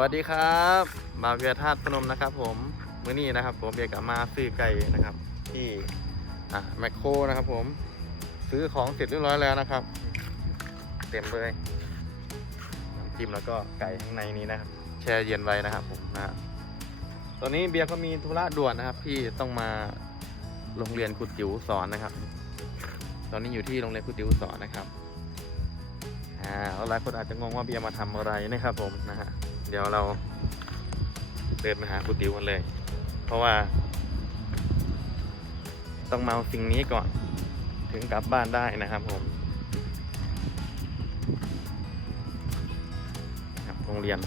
วัสดีครับมาเวียธาตุพนมนะครับผมมื้อนี้นะครับ ผมเบียกับมาซื้อไก่นะครับ ที่อะแมคโครนะครับ ผมซื้อของเสร็จเรียบร้อยแล้วนะครับ เต็มเลยน้ำจิ้มแล้วก็ไก่ข้างในนี้นะครับ แช่เย็นไว้นะครับ ผมนะฮะตอนนี้เบียร์ก็มีธุระด่วนนะครับ ที่ต้องมาโรงเรียนครูติ๋วสอนนะครับ ตอนนี้อยู่ที่โรงเรียนครูติ๋วสอนนะครับอ่าหลายคนอาจจะงงว่าเบียร์มาทำอะไรนะครับ ผมนะฮะ เดี๋ยวเราเดินมาหาครูติวกันเลย เพราะว่า ต้องมาเอาสิ่งนี้ก่อน ถึงกลับบ้านได้นะครับผมครับโรงเรียน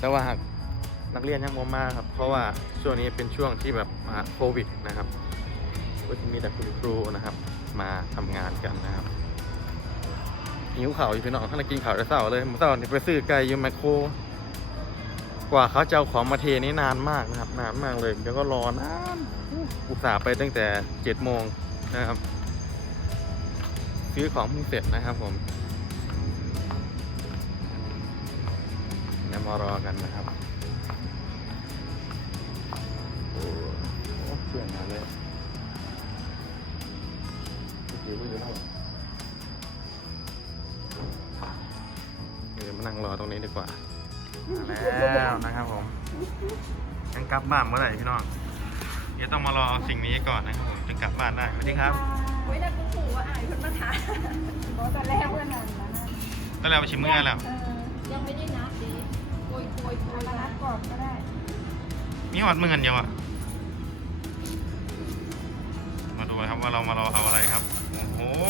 แต่ว่านักเรียนยังมมากครับ เพราะว่าช่วงนี้เป็นช่วงที่แบบมาโควิดนะครับ ก็จะมีแต่คุณครูนะครับ มาทำงานกันนะครับ หิวข่าอยู่พี่น้องท่านกินข่าวจะเศร้าเลยเมื่อเช้านี่ไปซื้อไก่อยูแมคโคร กว่าเขาจะเอาของมาเทนี่นานมากนะครับ นานมากเลยแล้วก็รอนานอุตส่าห์ไปตั้งแต่เจ็ดโมงนะครับ ซื้อของเพิ่งเสร็จนะครับผมเดี๋ยวมารอกันนะครับโอ้โหเพื่อนมาเลยพี่จิ๋วอยู่แล้วเดี๋ยว รอตรงนี้ดีกว่ามาแล้วนะครับผมยังกลับบ้านเมื่อไหร่พี่น้องเดี๋ยวต้องมารอสิ่งนี้ก่อนนะครับผมถึงกลับบ้านได้สวัสดีครับไว้ได้กูขู่ว่าอายคนมาถามบอกแต่แรกเพื่อนนั่นนะก็แล้วไปชิมเมื่อแล้วเออยังไม่ได้นับดิโกยโกยโกยมานับก่อนก็ได้ มีหอดมือกันเดียวอะมาดูนะครับว่าเรามารอเอาอะไรครับ โอ้โห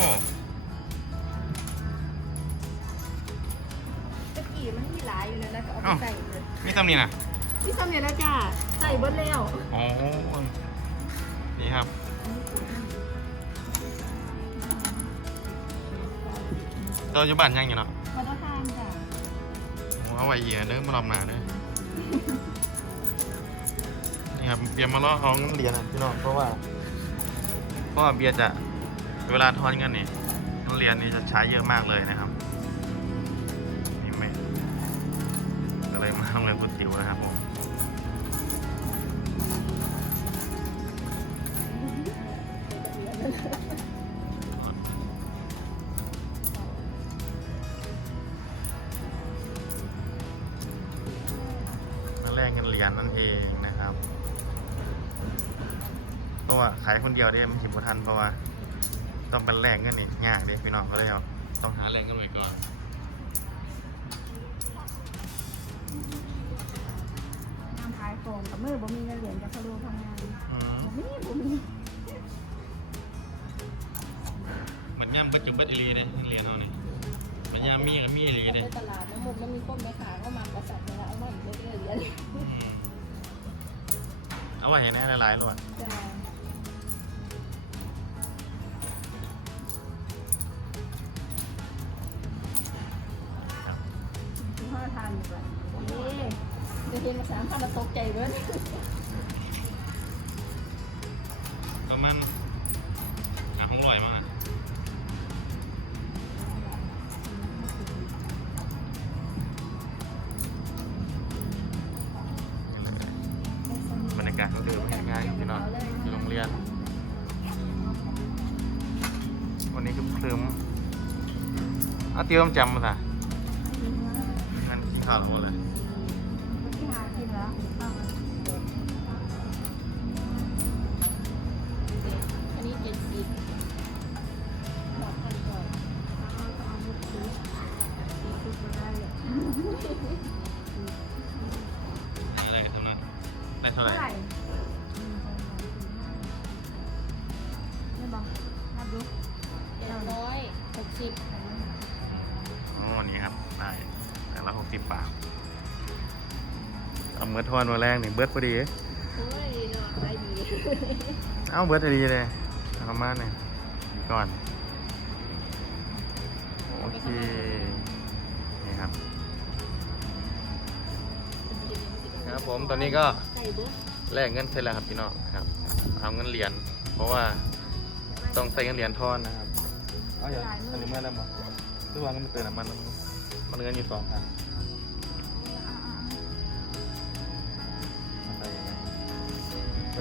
เลยแล้วก็เอาไปใส่เลยมีตำนี่นะพี่ทำอย่างนั้นจ้าใส่เบิดแล้วโอ้นี่ครับ เราอยู่บ้านยังอยู่เนาะมาต้องทานจ้ะโอ้เอาไว้เหี้ยเด้อมาลอมหนาเด้อนี่ครับเบียร์มาล้อเอาเงินเหรียญนะพี่น้องเพราะว่าเพราะว่าเบียร์จะเวลาทอนเงินนี่เงินเหรียญนี่จะใช้เยอะมากเลยนะครับ ทำเงินกุฏิวนะครับผมมาแลกเงินเหรียญนั่นเองนะครับเพราะว่าขายคนเดียวได้ไมันถิบทันเพราะว่า ต้องเป็นแรงกันนี่ยากเด็กพี่น้องก็เลยเอต้องหาแรงกันไว้ก่อนน้ำ พายโฟมกับมือบ่มีเงินเหรียญจะพะโล้ทำงานอืมบ่มีบ่มีเหมือนย่ำเบัดจุบเบัดอีหลีเลยเรียนเอาเนี่ยเหมันย่ำมีกับมีอีหลีเลยไปตลาดน้ำมันมันมีคนไปขายก็มากระสับเวลาเอามาอีกเรื่อยๆเหรียญอืมเอาไว้ให้แน่หลายๆหลวดจ้าสิบห้าทานดีกว่านี่ เย็นมาสามพันมาตกใจเบิดประมาณอะห้องลอยมากบรรยากาศก็คือง่ายๆพี่น้องอยู่โรงเรียน วันนี้ก็คลึ้มเอาเตรียมจำมาสิงั้นกินข้าวแล้วหมดเลยที่หากินแล้ว อันนี้เจ็ดสิบหมดพันก่อนเอาเอาลูกซื้อซื้อมาได้เลยอะไรกันตรงนั้นได้เท่าไหร่เท่าไหร่ไม่บอกนับดูเจ็ดร้อยหกสิบอ๋อนี่ครับได้แต่ละหกสิบบาท เอาเมื่อทอนวันแรกนี่เบิร์ดพอดีโอ้ยเนาะได้ดีเอาเบิร์ดพอดีเลยเอาประมาณนี่ก่อน โอเค นี่ครับ ครับผมตอนนี้ก็ใส่เบิร์ดแลกเงินเสร็จแล้วครับพี่น้องครับ เอาเงินเหรียญเพราะว่าต้องใส่เงินเหรียญทอนนะครับเอาอย่างอันนี้เมื่อแล้วบอกทุกวันก็ไม่เกินอะมันมันเงินอยู่สองพัน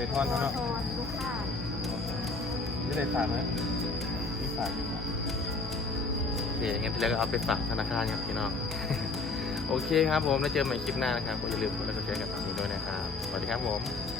อทอนทอเนาะทอนลูกค้าไม่ได้ฝากไหมมีฝากอยู่ครับโอเคงั้นทีแรกก็เอาไปฝากธนาคารครับพี่น้อง โอเคครับผม แล้วเจอกันใหม่คลิปหน้านะครับก็อย่าลืมกดไลค์กดแชร์กับทางนี้ด้วยนะครับ สวัสดีครับผมค